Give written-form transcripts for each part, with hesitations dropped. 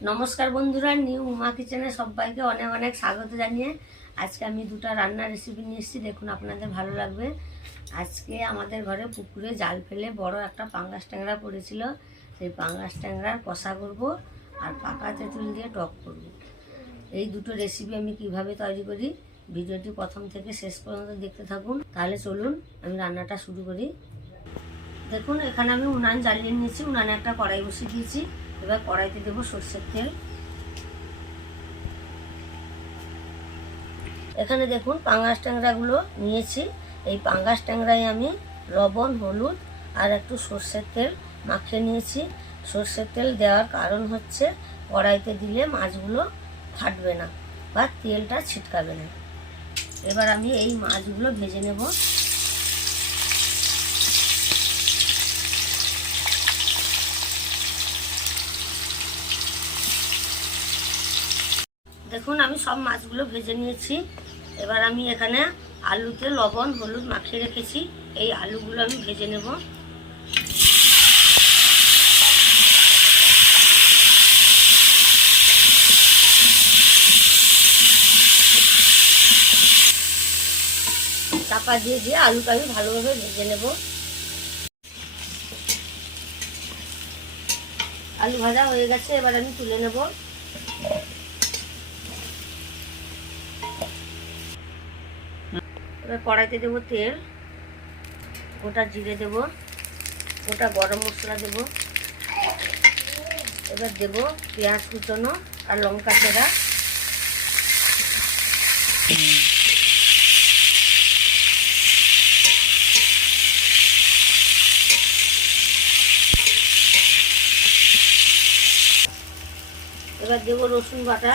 নমস্কার বন্ধুরা, নিউ উমা কিচেনে সবাইকে অনেক অনেক স্বাগত জানিয়ে আজকে আমি দুটো রান্নার রেসিপি নিয়ে এসেছি। দেখুন, আপনাদের ভালো লাগবে। আজকে আমাদের ঘরে পুকুরে জাল ফেলে বড় একটা পাঙ্গাস ট্যাংরা পড়েছিল। সেই পাঙ্গাস ট্যাংরার কষা করব আর পাকা তেঁতুল দিয়ে টক করব। এই দুটো রেসিপি আমি কিভাবে তৈরি করি ভিডিওটি প্রথম থেকে শেষ পর্যন্ত দেখতে থাকুন। তাহলে চলুন আমি রান্নাটা শুরু করি। দেখুন, এখানে আমি উনান জ্বালিয়ে নিয়েছি। উনানে একটা কড়াই বসিয়ে দিয়েছি। এবার কড়াইতে দেবো সরষের তেল। এখানে দেখুন পাঙ্গাস ট্যাংরাগুলো নিয়েছি। এই পাঙ্গাস ট্যাংরায় আমি লবণ, হলুদ আর একটু সরষের তেল মাখিয়ে নিয়েছি। সরষের তেল দেওয়ার কারণ হচ্ছে কড়াইতে দিলে মাছগুলো ফাটবে না বা তেলটা ছিটকাবে না। এবার আমি এই মাছগুলো ভেজে নেব। দেখুন, আমি সব মাছগুলো ভেজে নিয়েছি। এবার আমি এখানে আলুতে লবণ হলুদ মাখিয়ে রেখেছি। এই আলুগুলো আমি ভেজে নেব। চাপা দিয়ে দিয়ে আলুটা আমি ভালোভাবে ভেজে নেব। আলু ভাজা হয়ে গেছে, এবার আমি তুলে নেব। এবার কড়াইতে দেবো তেল, গোটা জিরে দেব, গোটা গরম মশলা দেব। এবার দেব পেঁয়াজ কুচনো আর লঙ্কা চেরা। এবার দেব রসুন বাটা।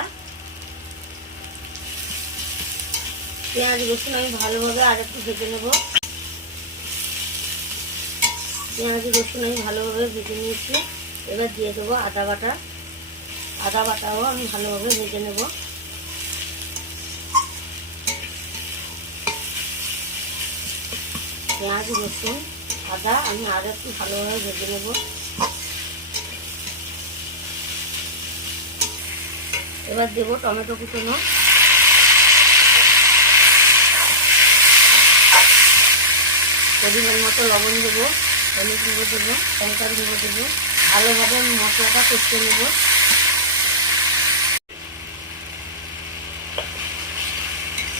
পেঁয়াজ রসুন আমি ভালোভাবে আর একটু ভেজে নেব। পেঁয়াজ রসুন আমি ভালোভাবে ভেজে নিয়েছি। এবার দিয়ে দেবো আদা বাটা। আদা বাটাও আমি ভালোভাবে ভেজে নেব। পেঁয়াজ রসুন আদা আমি আর একটু ভালোভাবে ভেজে নেব। এবার দেবো টমেটো কুচনো। পরিমাণ মতো লবণ দেবো, হলুদ গুঁড়ো দেবো, লঙ্কার গুঁড়ো দেবো। ভালোভাবে আমি মশলাটা কষিয়ে নেব।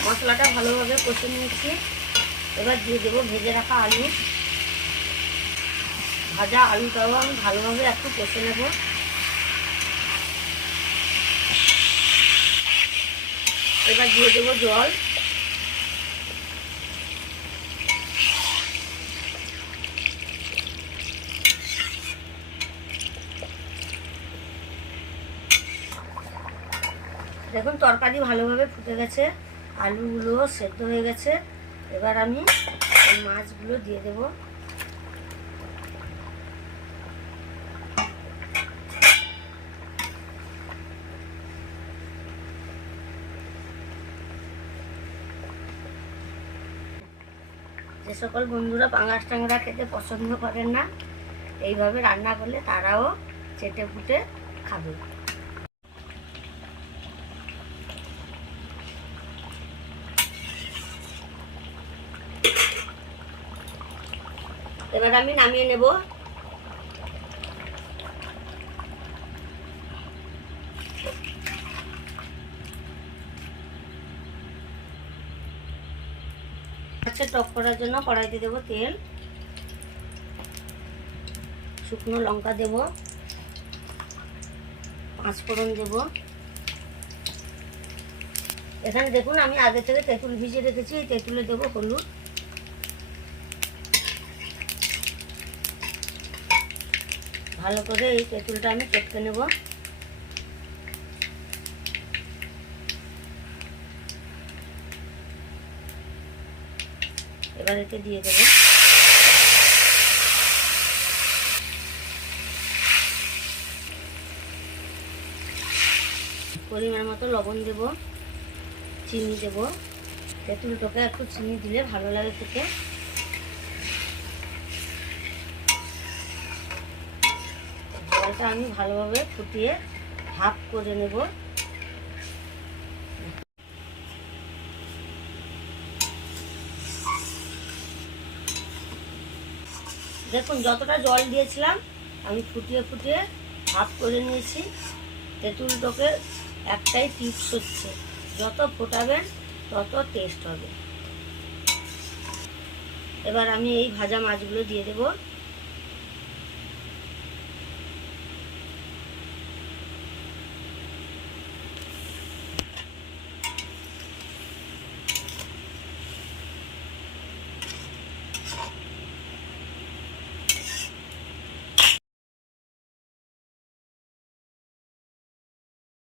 মশলাটা ভালোভাবে কষে নিয়েছি। এবার দিয়ে দেবো ভেজে রাখা আলু। ভাজা আলুটাও আমি ভালোভাবে একটু কষে নেব। এবার দিয়ে দেবো জল। দেখুন, তরকারি ভালোভাবে ফুটে গেছে, আলুগুলো সেদ্ধ হয়ে গেছে। এবার আমি এই মাছগুলো দিয়ে দেব। যে সকল বন্ধুরা পাঙ্গাস ট্যাংরা খেতে পছন্দ করেন না, এইভাবে রান্না করলে তারাও চেটে ফুটে খাবে। এবার আমি নামিয়ে নেব। আচ্ছা, টক করার জন্য কড়াইতে দেবো তেল, শুকনো লঙ্কা দেব, পাঁচফোড়ন দেব। এখানে দেখুন আমি আগে থেকে তেঁতুল ভিজিয়ে রেখেছি। এই তেঁতুলে দেবো হলুদ। ভালো করে এই তেঁতুলটা আমি চটকে নেব। এবার এতে দিয়ে দেব পরিমাণ মতো লবণ দেব, চিনি দেব। তেঁতুলটাকে একটু চিনি দিলে ভালো লাগে খেতে। জলটা আমি ভালোভাবে ফুটিয়ে হাফ করে নেব। দেখুন যতটা জল দিয়েছিলাম আমি ফুটিয়ে ফুটিয়ে হাফ করে নিয়েছি। তেঁতুল টকের একটাই টিপস হচ্ছে, যত ফোটাবেন তত টেস্ট হবে। এবার আমি এই ভাজা মাছগুলো দিয়ে দেবো।